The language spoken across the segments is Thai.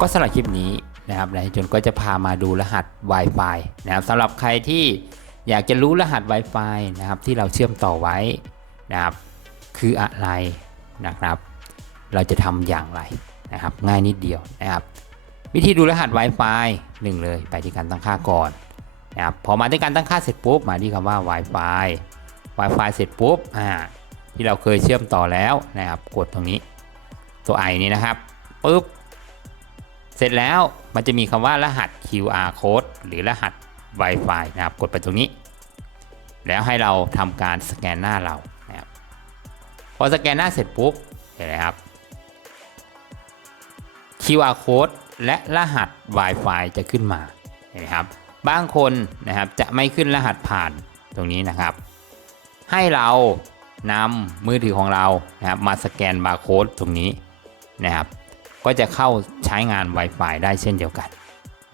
ก็สำหรับคลิปนี้นะครับนายจนก็จะพามาดูรหัส Wi-Fi นะครับสำหรับใครที่อยากจะรู้รหัส Wi-Fi นะครับที่เราเชื่อมต่อไว้นะครับ คืออะไรนะครับ เราจะทำอย่างไรนะครับ ง่ายนิดเดียวนะครับ วิธีดูรหัส Wi-Fi หนึ่งเลยไปที่การตั้งค่าก่อนนะครับพอมาที่การตั้งค่าเสร็จปุ๊บมาที่คำว่า Wi-Fi Wi-Fi เสร็จปุ๊บอ่าที่เราเคยเชื่อมต่อแล้วนะครับ กดตรงนี้ตัวไอนี้นะครับปุ๊บ เสร็จแล้วมันจะมีคำว่ารหัส QR code หรือรหัส Wi-Fi นะครับ กดไปตรงนี้ แล้วให้เราทำการสแกนหน้าเรานะครับพอสแกนหน้าเสร็จปุ๊บเห็นไหมครับ QR code และรหัส Wi-Fi จะขึ้นมาเห็นไหมครับบางคนนะครับจะไม่ขึ้นรหัสผ่านตรงนี้นะครับ ให้เรานำมือถือของเรานะครับมาสแกนบาร์โค้ดตรงนี้นะครับ ก็จะเข้าใช้งาน Wi-Fi ได้เช่นเดียวกัน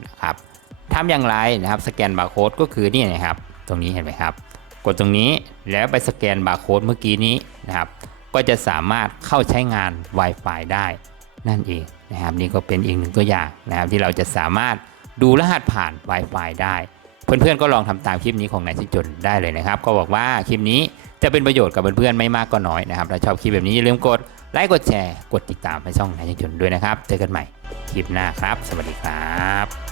นะครับทำอย่างไรนะครับสแกนบาร์โค้ดก็คือนี่นะครับ ตรงนี้เห็นไหมครับ กดตรงนี้แล้วไปสแกนบาร์โค้ดเมื่อกี้นี้นะครับ ก็จะสามารถเข้าใช้งาน Wi-Fi ได้นั่นเองนะครับนี่ก็เป็นอีกหนึ่งตัวอย่างนะครับ ที่เราจะสามารถดูรหัสผ่าน Wi-Fi ได้ เพื่อนๆก็ลองทำตามคลิปนี้ของนายชิจนได้เลยนะครับ ก็บอกว่าคลิปนี้ จะเป็นประโยชน์กับเพื่อนๆไม่มากก็น้อยนะครับถ้าชอบคลิปแบบนี้อย่าลืมกดไลค์กดแชร์ กดติดตามให้ช่องนายยังจนด้วยนะครับ เจอกันใหม่คลิปหน้าครับ สวัสดีครับ